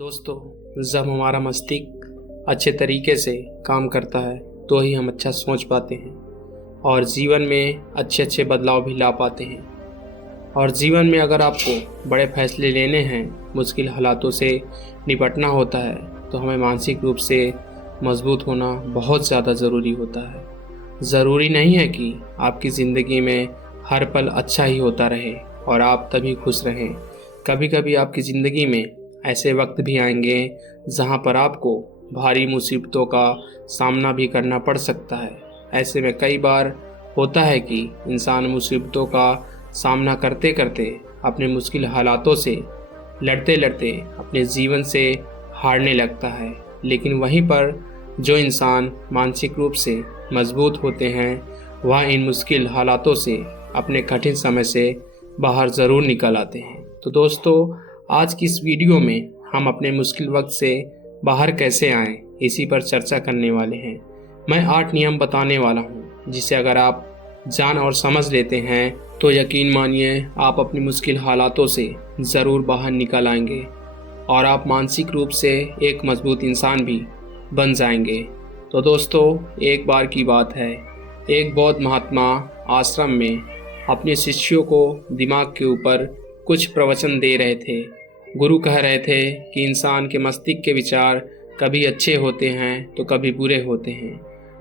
दोस्तों, जब हमारा मस्तिष्क अच्छे तरीके से काम करता है तो ही हम अच्छा सोच पाते हैं और जीवन में अच्छे अच्छे बदलाव भी ला पाते हैं। और जीवन में अगर आपको बड़े फैसले लेने हैं, मुश्किल हालातों से निपटना होता है, तो हमें मानसिक रूप से मजबूत होना बहुत ज़्यादा ज़रूरी होता है। ज़रूरी नहीं है कि आपकी ज़िंदगी में हर पल अच्छा ही होता रहे और आप तभी खुश रहें। कभी कभी आपकी ज़िंदगी में ऐसे वक्त भी आएंगे जहां पर आपको भारी मुसीबतों का सामना भी करना पड़ सकता है। ऐसे में कई बार होता है कि इंसान मुसीबतों का सामना करते करते अपने मुश्किल हालातों से लड़ते लड़ते अपने जीवन से हारने लगता है। लेकिन वहीं पर जो इंसान मानसिक रूप से मजबूत होते हैं, वह इन मुश्किल हालातों से अपने कठिन समय से बाहर ज़रूर निकल आते हैं। तो दोस्तों, आज की इस वीडियो में हम अपने मुश्किल वक्त से बाहर कैसे आएं, इसी पर चर्चा करने वाले हैं। मैं 8 नियम बताने वाला हूं, जिसे अगर आप जान और समझ लेते हैं तो यकीन मानिए आप अपनी मुश्किल हालातों से ज़रूर बाहर निकल आएंगे और आप मानसिक रूप से एक मजबूत इंसान भी बन जाएंगे। तो दोस्तों, एक बार की बात है, एक बौद्ध महात्मा आश्रम में अपने शिष्यों को दिमाग के ऊपर कुछ प्रवचन दे रहे थे। गुरु कह रहे थे कि इंसान के मस्तिष्क के विचार कभी अच्छे होते हैं तो कभी बुरे होते हैं।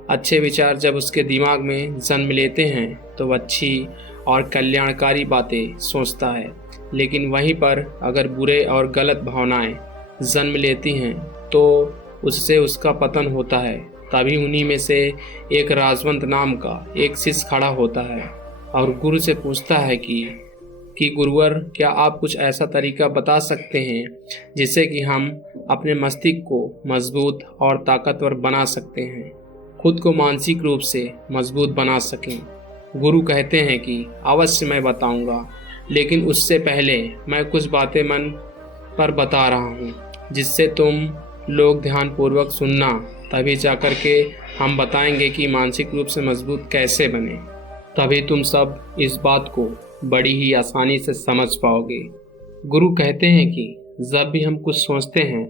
अच्छे विचार जब उसके दिमाग में जन्म लेते हैं तो वह अच्छी और कल्याणकारी बातें सोचता है, लेकिन वहीं पर अगर बुरे और गलत भावनाएं जन्म लेती हैं तो उससे उसका पतन होता है। तभी उन्हीं में से एक राजवंत नाम का एक शिष्य खड़ा होता है और गुरु से पूछता है कि गुरुवर, क्या आप कुछ ऐसा तरीका बता सकते हैं जिससे कि हम अपने मस्तिष्क को मजबूत और ताकतवर बना सकते हैं, खुद को मानसिक रूप से मजबूत बना सकें। गुरु कहते हैं कि अवश्य मैं बताऊंगा, लेकिन उससे पहले मैं कुछ बातें मन पर बता रहा हूँ जिससे तुम लोग ध्यानपूर्वक सुनना, तभी जाकर के हम बताएंगे कि मानसिक रूप से मजबूत कैसे बने। तभी तुम सब इस बात को बड़ी ही आसानी से समझ पाओगे। गुरु कहते हैं कि जब भी हम कुछ सोचते हैं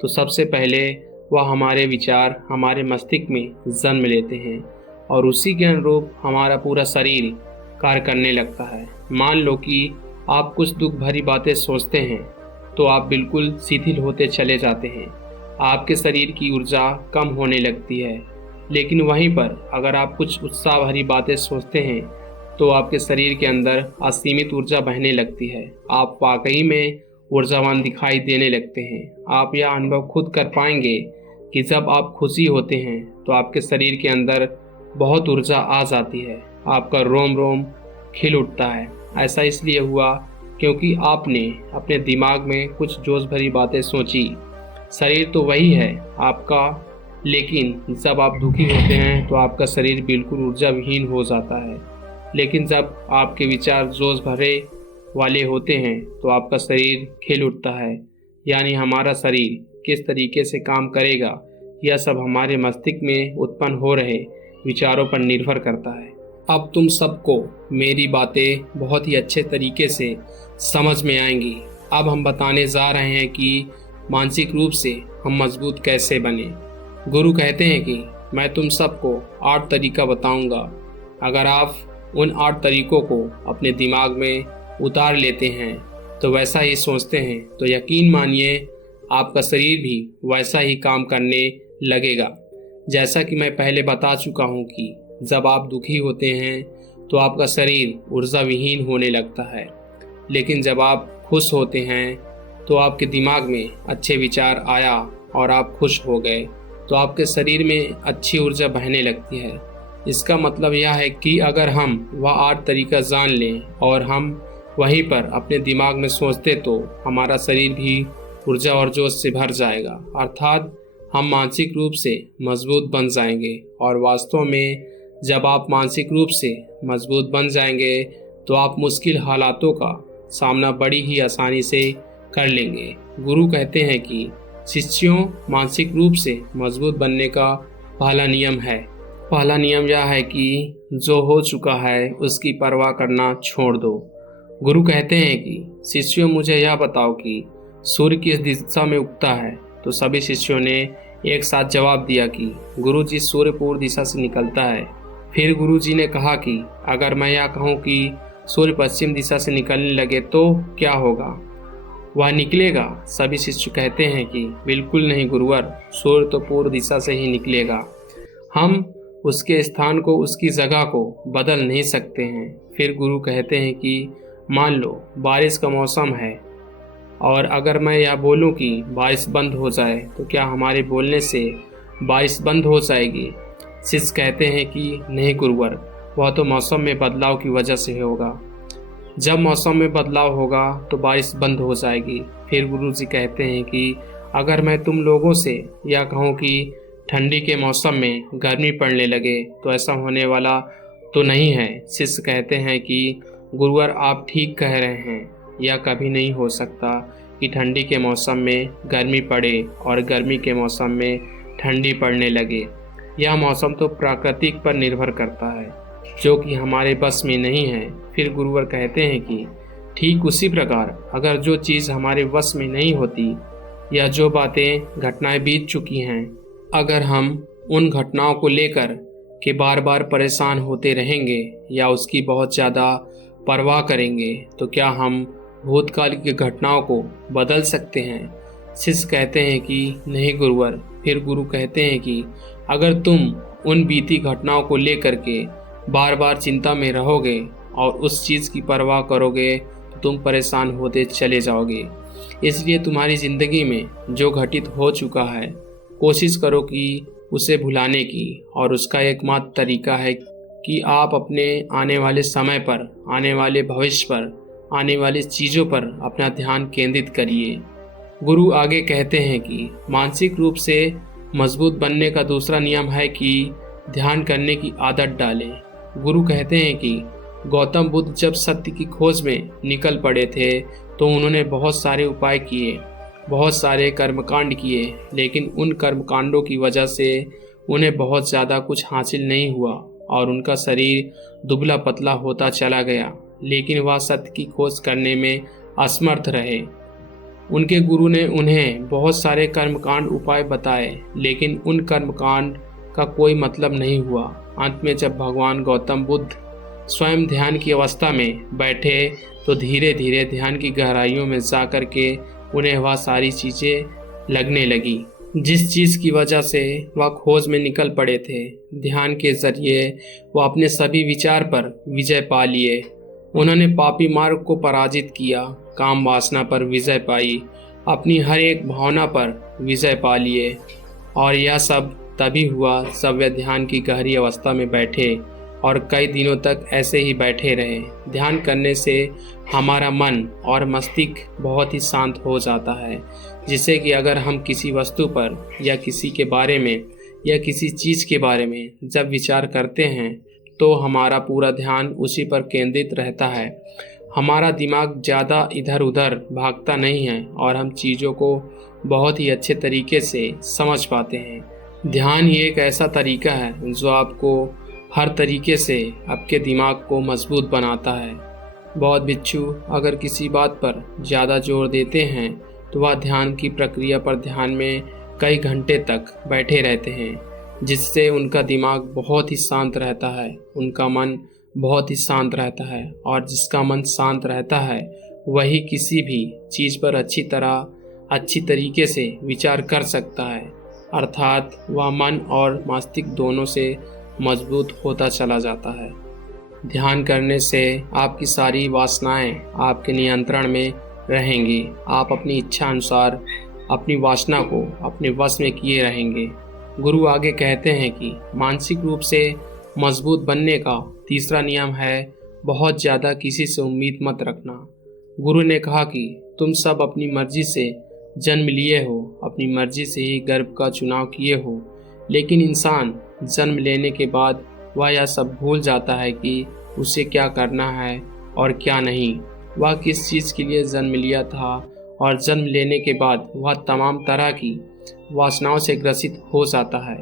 तो सबसे पहले वह हमारे विचार हमारे मस्तिष्क में जन्म लेते हैं और उसी के अनुरूप हमारा पूरा शरीर कार्य करने लगता है। मान लो कि आप कुछ दुख भरी बातें सोचते हैं तो आप बिल्कुल शिथिल होते चले जाते हैं, आपके शरीर की ऊर्जा कम होने लगती है। लेकिन वहीं पर अगर आप कुछ उत्साह भरी बातें सोचते हैं तो आपके शरीर के अंदर असीमित ऊर्जा बहने लगती है, आप वाकई में ऊर्जावान दिखाई देने लगते हैं। आप यह अनुभव खुद कर पाएंगे कि जब आप खुशी होते हैं तो आपके शरीर के अंदर बहुत ऊर्जा आ जाती है, आपका रोम रोम खिल उठता है। ऐसा इसलिए हुआ क्योंकि आपने अपने दिमाग में कुछ जोश भरी बातें सोची। शरीर तो वही है आपका, लेकिन जब आप दुखी होते हैं तो आपका शरीर बिल्कुल ऊर्जा विहीन हो जाता है। लेकिन जब आपके विचार जोश भरे वाले होते हैं तो आपका शरीर खिल उठता है। यानी हमारा शरीर किस तरीके से काम करेगा, यह सब हमारे मस्तिष्क में उत्पन्न हो रहे विचारों पर निर्भर करता है। अब तुम सबको मेरी बातें बहुत ही अच्छे तरीके से समझ में आएंगी। अब हम बताने जा रहे हैं कि मानसिक रूप से हम मजबूत कैसे बने। गुरु कहते हैं कि मैं तुम सबको 8 तरीका बताऊंगा। अगर आप उन 8 तरीकों को अपने दिमाग में उतार लेते हैं तो वैसा ही सोचते हैं तो यकीन मानिए आपका शरीर भी वैसा ही काम करने लगेगा। जैसा कि मैं पहले बता चुका हूँ कि जब आप दुखी होते हैं तो आपका शरीर ऊर्जा विहीन होने लगता है, लेकिन जब आप खुश होते हैं तो आपके दिमाग में अच्छे विचार आया और आप खुश हो गए तो आपके शरीर में अच्छी ऊर्जा बहने लगती है। इसका मतलब यह है कि अगर हम वह 8 तरीका जान लें और हम वहीं पर अपने दिमाग में सोचते तो हमारा शरीर भी ऊर्जा और जोश से भर जाएगा, अर्थात हम मानसिक रूप से मजबूत बन जाएंगे। और वास्तव में जब आप मानसिक रूप से मजबूत बन जाएंगे तो आप मुश्किल हालातों का सामना बड़ी ही आसानी से कर लेंगे। गुरु कहते हैं कि शिष्यों, मानसिक रूप से मजबूत बनने का पहला नियम है। पहला नियम यह है कि जो हो चुका है उसकी परवाह करना छोड़ दो। गुरु कहते हैं कि शिष्यों, मुझे यह बताओ कि सूर्य किस दिशा में उगता है? तो सभी शिष्यों ने एक साथ जवाब दिया कि गुरुजी, सूर्य पूर्व दिशा से निकलता है। फिर गुरुजी ने कहा कि अगर मैं यह कहूँ कि सूर्य पश्चिम दिशा से निकलने लगे तो क्या होगा? वह निकलेगा। सभी शिष्य कहते हैं कि बिल्कुल नहीं गुरुवर, सूर्य तो पूर्व दिशा से ही निकलेगा। हम उसके स्थान को, उसकी जगह को बदल नहीं सकते हैं। फिर गुरु कहते हैं कि मान लो बारिश का मौसम है और अगर मैं यह बोलूं कि बारिश बंद हो जाए तो क्या हमारे बोलने से बारिश बंद हो जाएगी? शिष्य कहते हैं कि नहीं गुरुवर, वह तो मौसम में बदलाव की वजह से होगा। जब मौसम में बदलाव होगा तो बारिश बंद हो जाएगी। फिर गुरुजी कहते हैं कि अगर मैं तुम लोगों से यह कहूँ कि ठंडी के मौसम में गर्मी पड़ने लगे तो ऐसा होने वाला तो नहीं है। शिष्य कहते हैं कि गुरुवर, आप ठीक कह रहे हैं, यह कभी नहीं हो सकता कि ठंडी के मौसम में गर्मी पड़े और गर्मी के मौसम में ठंडी पड़ने लगे। यह मौसम तो प्राकृतिक पर निर्भर करता है, जो कि हमारे बस में नहीं है। फिर गुरुवर कहते हैं कि ठीक उसी प्रकार अगर जो चीज़ हमारे वश में नहीं होती या जो बातें घटनाएं बीत चुकी हैं, अगर हम उन घटनाओं को लेकर के बार बार परेशान होते रहेंगे या उसकी बहुत ज़्यादा परवाह करेंगे तो क्या हम भूतकाल की घटनाओं को बदल सकते हैं? शिष्य कहते हैं कि नहीं गुरुवर। फिर गुरु कहते हैं कि अगर तुम उन बीती घटनाओं को लेकर के बार बार चिंता में रहोगे और उस चीज़ की परवाह करोगे तो तुम परेशान होते चले जाओगे। इसलिए तुम्हारी ज़िंदगी में जो घटित हो चुका है, कोशिश करो कि उसे भुलाने की, और उसका एकमात्र तरीका है कि आप अपने आने वाले समय पर, आने वाले भविष्य पर, आने वाली चीज़ों पर अपना ध्यान केंद्रित करिए। गुरु आगे कहते हैं कि मानसिक रूप से मजबूत बनने का दूसरा नियम है कि ध्यान करने की आदत डालें। गुरु कहते हैं कि गौतम बुद्ध जब सत्य की खोज में निकल पड़े थे तो उन्होंने बहुत सारे उपाय किए, बहुत सारे कर्मकांड किए, लेकिन उन कर्मकांडों की वजह से उन्हें बहुत ज़्यादा कुछ हासिल नहीं हुआ और उनका शरीर दुबला पतला होता चला गया। लेकिन वह सत्य की खोज करने में असमर्थ रहे। उनके गुरु ने उन्हें बहुत सारे कर्मकांड उपाय बताए, लेकिन उन कर्मकांड का कोई मतलब नहीं हुआ। अंत में जब भगवान गौतम बुद्ध स्वयं ध्यान की अवस्था में बैठे तो धीरे धीरे ध्यान की गहराइयों में जा कर के उन्हें वह सारी चीज़ें लगने लगी जिस चीज़ की वजह से वह खोज में निकल पड़े थे। ध्यान के जरिए वह अपने सभी विचार पर विजय पा लिए। उन्होंने पापी मार्ग को पराजित किया, काम वासना पर विजय पाई, अपनी हर एक भावना पर विजय पा लिए। और यह सब तभी हुआ जब वे ध्यान की गहरी अवस्था में बैठे और कई दिनों तक ऐसे ही बैठे रहे। ध्यान करने से हमारा मन और मस्तिष्क बहुत ही शांत हो जाता है, जिससे कि अगर हम किसी वस्तु पर या किसी के बारे में या किसी चीज़ के बारे में जब विचार करते हैं तो हमारा पूरा ध्यान उसी पर केंद्रित रहता है। हमारा दिमाग ज़्यादा इधर उधर भागता नहीं है और हम चीज़ों को बहुत ही अच्छे तरीके से समझ पाते हैं। ध्यान ही एक ऐसा तरीका है जो आपको हर तरीके से आपके दिमाग को मजबूत बनाता है। बौद्ध भिक्षु अगर किसी बात पर ज़्यादा जोर देते हैं तो वह ध्यान की प्रक्रिया पर ध्यान में कई घंटे तक बैठे रहते हैं, जिससे उनका दिमाग बहुत ही शांत रहता है, उनका मन बहुत ही शांत रहता है। और जिसका मन शांत रहता है वही किसी भी चीज़ पर अच्छी तरीके से विचार कर सकता है, अर्थात वह मन और मस्तिष्क दोनों से मजबूत होता चला जाता है। ध्यान करने से आपकी सारी वासनाएं आपके नियंत्रण में रहेंगी। आप अपनी इच्छा अनुसार अपनी वासना को अपने वश में किए रहेंगे। गुरु आगे कहते हैं कि मानसिक रूप से मजबूत बनने का तीसरा नियम है बहुत ज़्यादा किसी से उम्मीद मत रखना। गुरु ने कहा कि तुम सब अपनी मर्जी से जन्म लिए हो, अपनी मर्जी से ही गर्भ का चुनाव किए हो, लेकिन इंसान जन्म लेने के बाद वह यह सब भूल जाता है कि उसे क्या करना है और क्या नहीं। वह किस चीज़ के लिए जन्म लिया था और जन्म लेने के बाद वह तमाम तरह की वासनाओं से ग्रसित हो जाता है।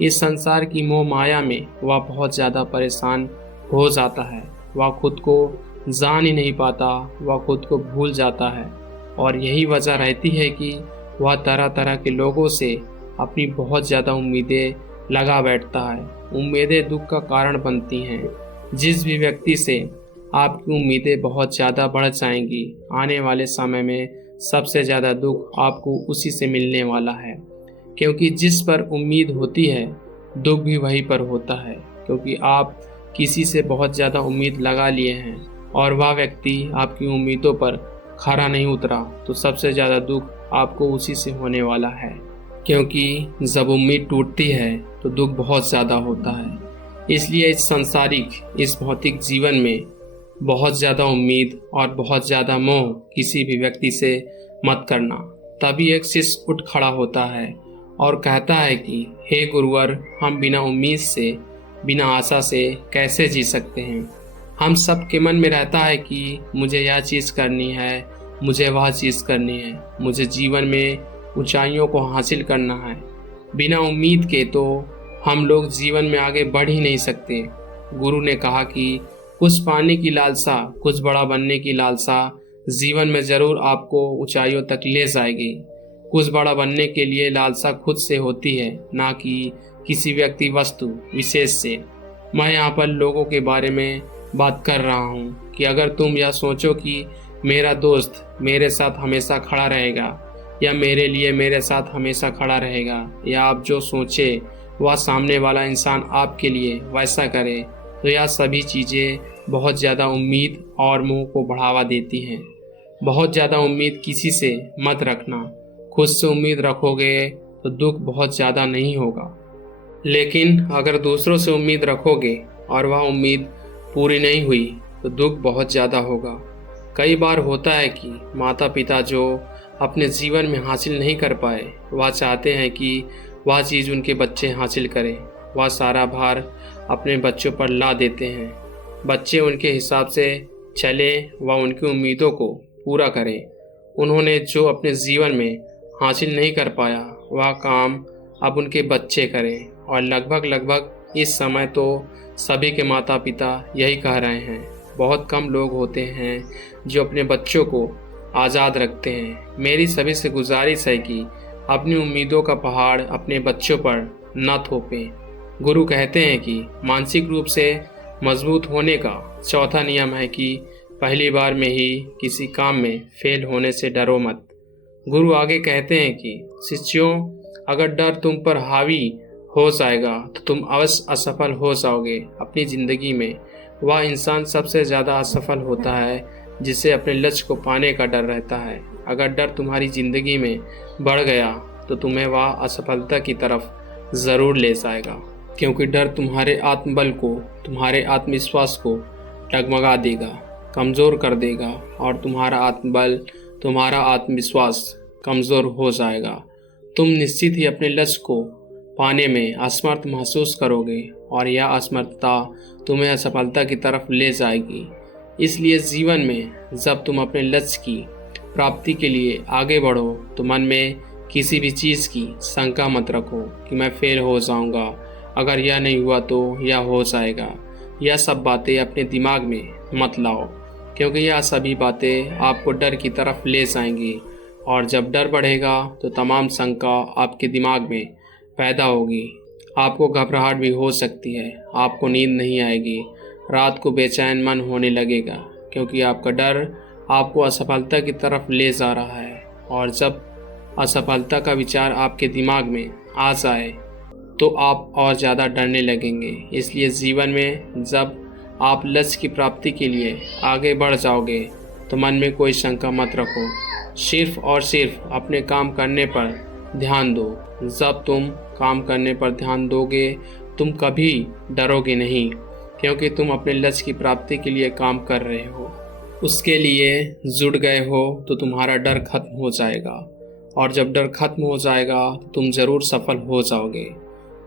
इस संसार की मोह माया में वह बहुत ज़्यादा परेशान हो जाता है। वह खुद को जान ही नहीं पाता, वह खुद को भूल जाता है। और यही वजह रहती है कि वह तरह तरह के लोगों से अपनी बहुत ज़्यादा उम्मीदें लगा बैठता है। उम्मीदें दुख का कारण बनती हैं। जिस भी व्यक्ति से आपकी उम्मीदें बहुत ज़्यादा बढ़ जाएंगी, आने वाले समय में सबसे ज़्यादा दुख आपको उसी से मिलने वाला है, क्योंकि जिस पर उम्मीद होती है दुख भी वहीं पर होता है। क्योंकि आप किसी से बहुत ज़्यादा उम्मीद लगा लिए हैं और वह व्यक्ति आपकी उम्मीदों पर खरा नहीं उतरा, तो सबसे ज़्यादा दुख आपको उसी से होने वाला है। क्योंकि जब उम्मीद टूटती है तो दुख बहुत ज़्यादा होता है। इसलिए इस सांसारिक, इस भौतिक जीवन में बहुत ज़्यादा उम्मीद और बहुत ज़्यादा मोह किसी भी व्यक्ति से मत करना। तभी एक शिष्य उठ खड़ा होता है और कहता है कि हे गुरुवर, हम बिना उम्मीद से, बिना आशा से कैसे जी सकते हैं। हम सब के मन में रहता है कि मुझे यह चीज़ करनी है, मुझे वह चीज़ करनी है, मुझे जीवन में ऊंचाइयों को हासिल करना है। बिना उम्मीद के तो हम लोग जीवन में आगे बढ़ ही नहीं सकते। गुरु ने कहा कि कुछ पाने की लालसा, कुछ बड़ा बनने की लालसा जीवन में ज़रूर आपको ऊंचाइयों तक ले जाएगी। कुछ बड़ा बनने के लिए लालसा खुद से होती है, ना कि किसी व्यक्ति वस्तु विशेष से। मैं यहाँ पर लोगों के बारे में बात कर रहा हूँ कि अगर तुम यह सोचो कि मेरा दोस्त मेरे साथ हमेशा खड़ा रहेगा, या मेरे लिए मेरे साथ हमेशा खड़ा रहेगा, या आप जो सोचे वह सामने वाला इंसान आपके लिए वैसा करे, तो यह सभी चीज़ें बहुत ज़्यादा उम्मीद और मोह को बढ़ावा देती हैं। बहुत ज़्यादा उम्मीद किसी से मत रखना। खुद से उम्मीद रखोगे तो दुख बहुत ज़्यादा नहीं होगा, लेकिन अगर दूसरों से उम्मीद रखोगे और वह उम्मीद पूरी नहीं हुई तो दुख बहुत ज़्यादा होगा। कई बार होता है कि माता पिता जो अपने जीवन में हासिल नहीं कर पाए, वह चाहते हैं कि वह चीज़ उनके बच्चे हासिल करें। वह सारा भार अपने बच्चों पर ला देते हैं। बच्चे उनके हिसाब से चले, वह उनकी उम्मीदों को पूरा करें। उन्होंने जो अपने जीवन में हासिल नहीं कर पाया, वह काम अब उनके बच्चे करें। और लगभग इस समय तो सभी के माता पिता यही कह रहे हैं। बहुत कम लोग होते हैं जो अपने बच्चों को आज़ाद रखते हैं। मेरी सभी से गुजारिश है कि अपनी उम्मीदों का पहाड़ अपने बच्चों पर न थोपें। गुरु कहते हैं कि मानसिक रूप से मजबूत होने का चौथा नियम है कि पहली बार में ही किसी काम में फेल होने से डरो मत। गुरु आगे कहते हैं कि शिष्यों, अगर डर तुम पर हावी हो जाएगा तो तुम अवश्य असफल हो जाओगे अपनी ज़िंदगी में। वह इंसान सबसे ज़्यादा असफल होता है जिसे अपने लक्ष्य को पाने का डर रहता है। अगर डर तुम्हारी ज़िंदगी में बढ़ गया तो तुम्हें वह असफलता की तरफ ज़रूर ले जाएगा, क्योंकि डर तुम्हारे आत्मबल को, तुम्हारे आत्मविश्वास को डगमगा देगा, कमज़ोर कर देगा और तुम्हारा आत्मबल, तुम्हारा आत्मविश्वास कमज़ोर हो जाएगा। तुम निश्चित ही अपने लक्ष्य को पाने में असमर्थ महसूस करोगे और यह असमर्थता तुम्हें असफलता की तरफ ले जाएगी। इसलिए जीवन में जब तुम अपने लक्ष्य की प्राप्ति के लिए आगे बढ़ो तो मन में किसी भी चीज़ की शंका मत रखो कि मैं फेल हो जाऊंगा, अगर यह नहीं हुआ तो यह हो जाएगा। यह सब बातें अपने दिमाग में मत लाओ, क्योंकि यह सभी बातें आपको डर की तरफ ले जाएंगी और जब डर बढ़ेगा तो तमाम शंका आपके दिमाग में पैदा होगी। आपको घबराहट भी हो सकती है, आपको नींद नहीं आएगी, रात को बेचैन मन होने लगेगा, क्योंकि आपका डर आपको असफलता की तरफ ले जा रहा है। और जब असफलता का विचार आपके दिमाग में आ जाए तो आप और ज़्यादा डरने लगेंगे। इसलिए जीवन में जब आप लक्ष्य की प्राप्ति के लिए आगे बढ़ जाओगे तो मन में कोई शंका मत रखो, सिर्फ और सिर्फ अपने काम करने पर ध्यान दो। जब तुम काम करने पर ध्यान दोगे तुम कभी डरोगे नहीं, क्योंकि तुम अपने लक्ष्य की प्राप्ति के लिए काम कर रहे हो, उसके लिए जुट गए हो, तो तुम्हारा डर खत्म हो जाएगा और जब डर खत्म हो जाएगा तो तुम ज़रूर सफल हो जाओगे।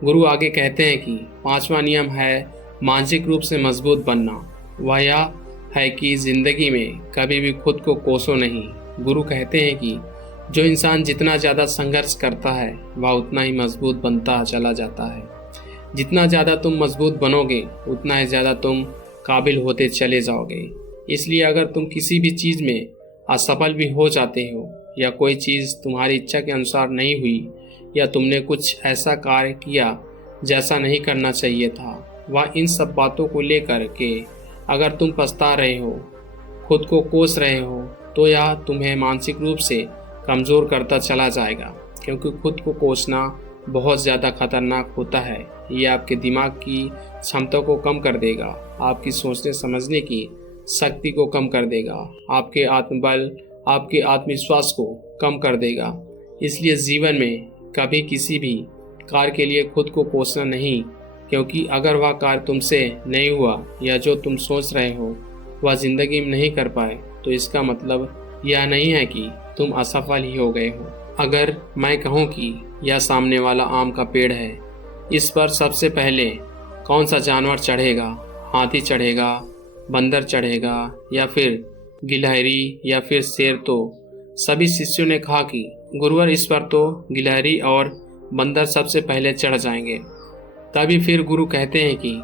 गुरु आगे कहते हैं कि पांचवा नियम है मानसिक रूप से मजबूत बनना। वह यह है कि ज़िंदगी में कभी भी खुद को कोसो नहीं। गुरु कहते हैं कि जो इंसान जितना ज़्यादा संघर्ष करता है वह उतना ही मजबूत बनता चला जाता है। जितना ज़्यादा तुम मजबूत बनोगे उतना ही ज़्यादा तुम काबिल होते चले जाओगे। इसलिए अगर तुम किसी भी चीज़ में असफल भी हो जाते हो, या कोई चीज़ तुम्हारी इच्छा के अनुसार नहीं हुई, या तुमने कुछ ऐसा कार्य किया जैसा नहीं करना चाहिए था, वह इन सब बातों को लेकर के अगर तुम पछता रहे हो, खुद को कोस रहे हो, तो यह तुम्हें मानसिक रूप से कमज़ोर करता चला जाएगा, क्योंकि खुद को कोसना बहुत ज़्यादा खतरनाक होता है। ये आपके दिमाग की क्षमता को कम कर देगा, आपकी सोचने समझने की शक्ति को कम कर देगा, आपके आत्मबल, आपके आत्मविश्वास को कम कर देगा। इसलिए जीवन में कभी किसी भी कार्य के लिए खुद को कोसना नहीं, क्योंकि अगर वह कार्य तुमसे नहीं हुआ या जो तुम सोच रहे हो वह ज़िंदगी में नहीं कर पाए, तो इसका मतलब यह नहीं है कि तुम असफल ही हो गए हो। अगर मैं कहूँ कि यह सामने वाला आम का पेड़ है, इस पर सबसे पहले कौन सा जानवर चढ़ेगा? हाथी चढ़ेगा, बंदर चढ़ेगा, या फिर गिलहरी, या फिर शेर? तो सभी शिष्यों ने कहा कि गुरुवर, इस पर तो गिलहरी और बंदर सबसे पहले चढ़ जाएंगे। तभी फिर गुरु कहते हैं कि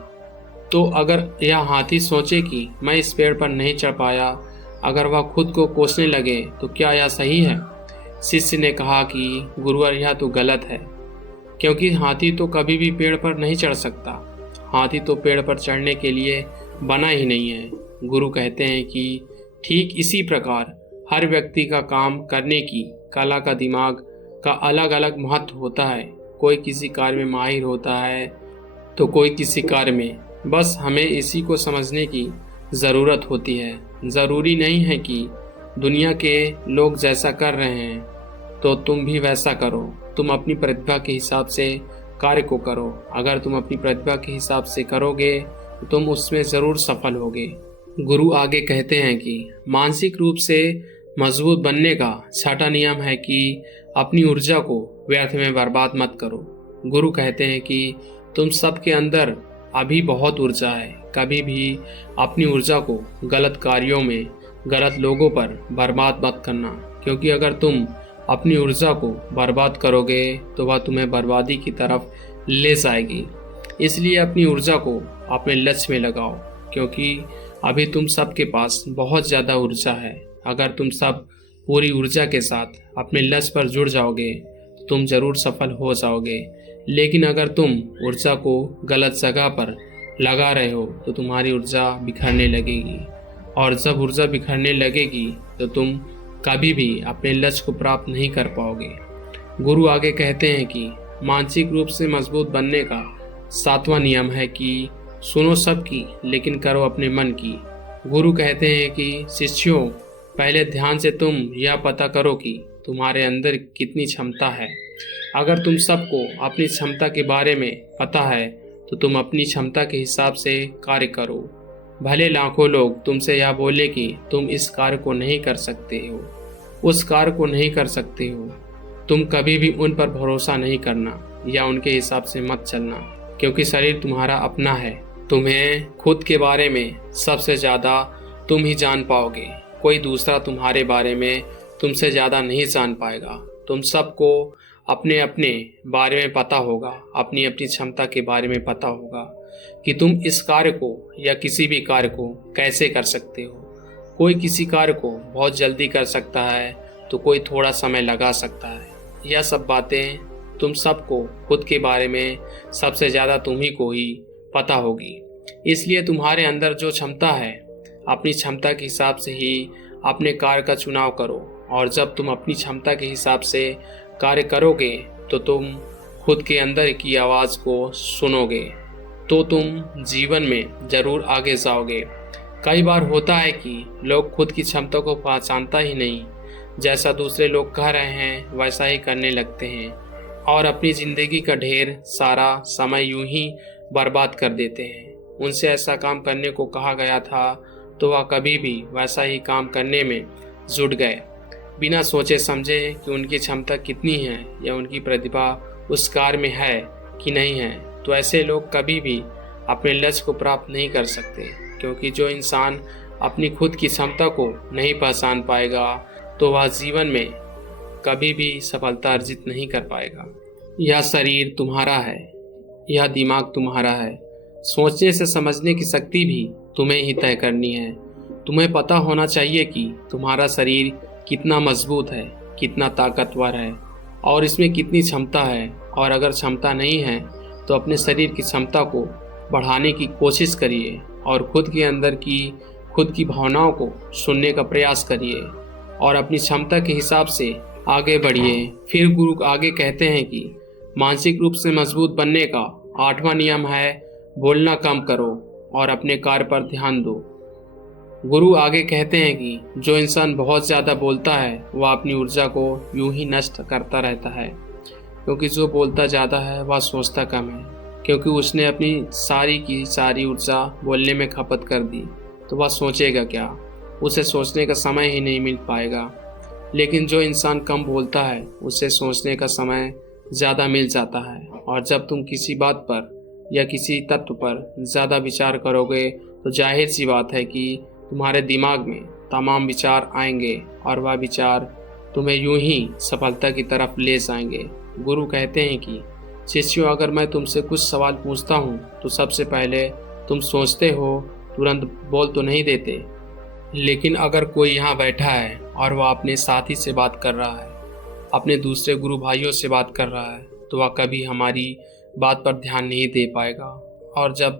तो अगर यह हाथी सोचे कि मैं इस पेड़ पर नहीं चढ़ पाया, अगर वह खुद को कोसने लगे, तो क्या यह सही है? शिष्य ने कहा कि गुरुवर, यह तो गलत है, क्योंकि हाथी तो कभी भी पेड़ पर नहीं चढ़ सकता। हाथी तो पेड़ पर चढ़ने के लिए बना ही नहीं है। गुरु कहते हैं कि ठीक इसी प्रकार हर व्यक्ति का काम करने की कला का, दिमाग का अलग अलग महत्व होता है। कोई किसी कार्य में माहिर होता है तो कोई किसी कार्य में। बस हमें इसी को समझने की ज़रूरत होती है। ज़रूरी नहीं है कि दुनिया के लोग जैसा कर रहे हैं तो तुम भी वैसा करो। तुम अपनी प्रतिभा के हिसाब से कार्य को करो। अगर तुम अपनी प्रतिभा के हिसाब से करोगे तो तुम उसमें ज़रूर सफल होगे। गुरु आगे कहते हैं कि मानसिक रूप से मजबूत बनने का छठा नियम है कि अपनी ऊर्जा को व्यर्थ में बर्बाद मत करो। गुरु कहते हैं कि तुम सबके अंदर अभी बहुत ऊर्जा है। कभी भी अपनी ऊर्जा को गलत कार्यों में, गलत लोगों पर बर्बाद मत करना, क्योंकि अगर तुम अपनी ऊर्जा को बर्बाद करोगे तो वह तुम्हें बर्बादी की तरफ ले जाएगी। इसलिए अपनी ऊर्जा को अपने लक्ष्य में लगाओ, क्योंकि अभी तुम सबके पास बहुत ज़्यादा ऊर्जा है। अगर तुम सब पूरी ऊर्जा के साथ अपने लक्ष्य पर जुड़ जाओगे तो तुम ज़रूर सफल हो जाओगे। लेकिन अगर तुम ऊर्जा को गलत जगह पर लगा रहे हो तो तुम्हारी ऊर्जा बिखरने लगेगी, और जब ऊर्जा बिखरने लगेगी तो तुम कभी भी अपने लक्ष्य को प्राप्त नहीं कर पाओगे। गुरु आगे कहते हैं कि मानसिक रूप से मजबूत बनने का सातवां नियम है कि सुनो सबकी लेकिन करो अपने मन की। गुरु कहते हैं कि शिष्यों, पहले ध्यान से तुम यह पता करो कि तुम्हारे अंदर कितनी क्षमता है। अगर तुम सबको अपनी क्षमता के बारे में पता है तो तुम अपनी क्षमता के हिसाब से कार्य करो। भले लाखों लोग तुमसे यह बोले कि तुम इस कार्य को नहीं कर सकते हो, उस कार्य को नहीं कर सकते हो, तुम कभी भी उन पर भरोसा नहीं करना या उनके हिसाब से मत चलना, क्योंकि शरीर तुम्हारा अपना है। तुम्हें खुद के बारे में सबसे ज़्यादा तुम ही जान पाओगे। कोई दूसरा तुम्हारे बारे में तुमसे ज़्यादा नहीं जान पाएगा। तुम सबको अपने अपने बारे में पता होगा, अपनी अपनी क्षमता के बारे में पता होगा कि तुम इस कार्य को या किसी भी कार्य को कैसे कर सकते हो। कोई किसी कार्य को बहुत जल्दी कर सकता है तो कोई थोड़ा समय लगा सकता है। यह सब बातें तुम सबको खुद के बारे में सबसे ज़्यादा तुम्ही को ही पता होगी। इसलिए तुम्हारे अंदर जो क्षमता है, अपनी क्षमता के हिसाब से ही अपने कार्य का चुनाव करो। और जब तुम अपनी क्षमता के हिसाब से कार्य करोगे तो तुम खुद के अंदर की आवाज़ को सुनोगे, तो तुम जीवन में ज़रूर आगे जाओगे। कई बार होता है कि लोग खुद की क्षमता को पहचानता ही नहीं, जैसा दूसरे लोग कह रहे हैं वैसा ही करने लगते हैं और अपनी ज़िंदगी का ढेर सारा समय यूं ही बर्बाद कर देते हैं। उनसे ऐसा काम करने को कहा गया था तो वह कभी भी वैसा ही काम करने में जुट गए, बिना सोचे समझे कि उनकी क्षमता कितनी है या उनकी प्रतिभा उस कार्य में है कि नहीं है। तो ऐसे लोग कभी भी अपने लक्ष्य को प्राप्त नहीं कर सकते, क्योंकि जो इंसान अपनी खुद की क्षमता को नहीं पहचान पाएगा तो वह जीवन में कभी भी सफलता अर्जित नहीं कर पाएगा। यह शरीर तुम्हारा है, यह दिमाग तुम्हारा है, सोचने से समझने की शक्ति भी तुम्हें ही तय करनी है। तुम्हें पता होना चाहिए कि तुम्हारा शरीर कितना मजबूत है, कितना ताकतवर है और इसमें कितनी क्षमता है। और अगर क्षमता नहीं है तो अपने शरीर की क्षमता को बढ़ाने की कोशिश करिए और खुद के अंदर की खुद की भावनाओं को सुनने का प्रयास करिए और अपनी क्षमता के हिसाब से आगे बढ़िए। फिर गुरु आगे कहते हैं कि मानसिक रूप से मजबूत बनने का 8वां नियम है बोलना कम करो और अपने कार्य पर ध्यान दो। गुरु आगे कहते हैं कि जो इंसान बहुत ज़्यादा बोलता है वह अपनी ऊर्जा को यूं ही नष्ट करता रहता है, क्योंकि जो बोलता ज़्यादा है वह सोचता कम है, क्योंकि उसने अपनी सारी की सारी ऊर्जा बोलने में खपत कर दी तो वह सोचेगा क्या, उसे सोचने का समय ही नहीं मिल पाएगा। लेकिन जो इंसान कम बोलता है उसे सोचने का समय ज़्यादा मिल जाता है। और जब तुम किसी बात पर या किसी तत्व पर ज़्यादा विचार करोगे तो जाहिर सी बात है कि तुम्हारे दिमाग में तमाम विचार आएंगे और वह विचार तुम्हें यूं ही सफलता की तरफ ले जाएंगे। गुरु कहते हैं कि शिष्यों, अगर मैं तुमसे कुछ सवाल पूछता हूँ तो सबसे पहले तुम सोचते हो, तुरंत बोल तो नहीं देते। लेकिन अगर कोई यहाँ बैठा है और वह अपने साथी से बात कर रहा है, अपने दूसरे गुरु भाइयों से बात कर रहा है, तो वह कभी हमारी बात पर ध्यान नहीं दे पाएगा। और जब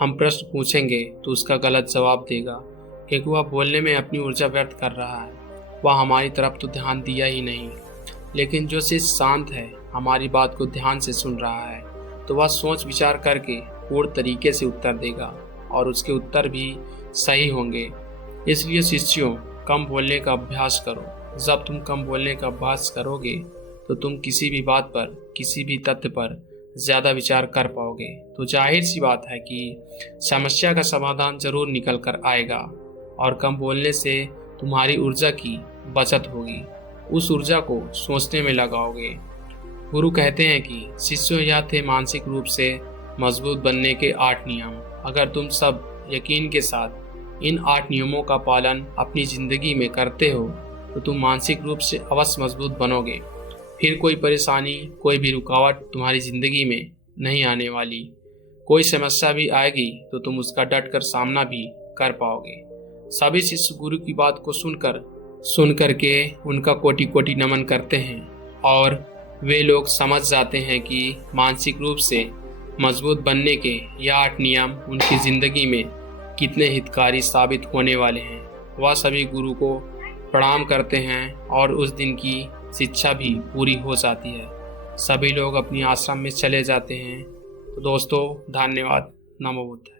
हम प्रश्न पूछेंगे तो उसका गलत जवाब देगा, क्योंकि वह बोलने में अपनी ऊर्जा व्यर्थ कर रहा है, वह हमारी तरफ तो ध्यान दिया ही नहीं। लेकिन जो शिष्य शांत है, हमारी बात को ध्यान से सुन रहा है, तो वह सोच विचार करके पूर्ण तरीके से उत्तर देगा और उसके उत्तर भी सही होंगे। इसलिए शिष्यों, कम बोलने का अभ्यास करो। जब तुम कम बोलने का अभ्यास करोगे तो तुम किसी भी बात पर, किसी भी तथ्य पर ज़्यादा विचार कर पाओगे, तो जाहिर सी बात है कि समस्या का समाधान जरूर निकल कर आएगा। और कम बोलने से तुम्हारी ऊर्जा की बचत होगी, उस ऊर्जा को सोचने में लगाओगे। गुरु कहते हैं कि शिष्यों, यह थे मानसिक रूप से मजबूत बनने के 8 नियम। अगर तुम सब यकीन के साथ इन 8 नियमों का पालन अपनी ज़िंदगी में करते हो तो तुम मानसिक रूप से अवश्य मजबूत बनोगे। फिर कोई परेशानी, कोई भी रुकावट तुम्हारी ज़िंदगी में नहीं आने वाली। कोई समस्या भी आएगी तो तुम उसका डट कर सामना भी कर पाओगे। सभी शिष्य गुरु की बात को सुन करके उनका कोटि कोटि नमन करते हैं और वे लोग समझ जाते हैं कि मानसिक रूप से मजबूत बनने के ये 8 नियम उनकी ज़िंदगी में कितने हितकारी साबित होने वाले हैं। वह सभी गुरु को प्रणाम करते हैं और उस दिन की शिक्षा भी पूरी हो जाती है। सभी लोग अपनी आश्रम में चले जाते हैं। तो दोस्तों, धन्यवाद। नमो बुद्ध।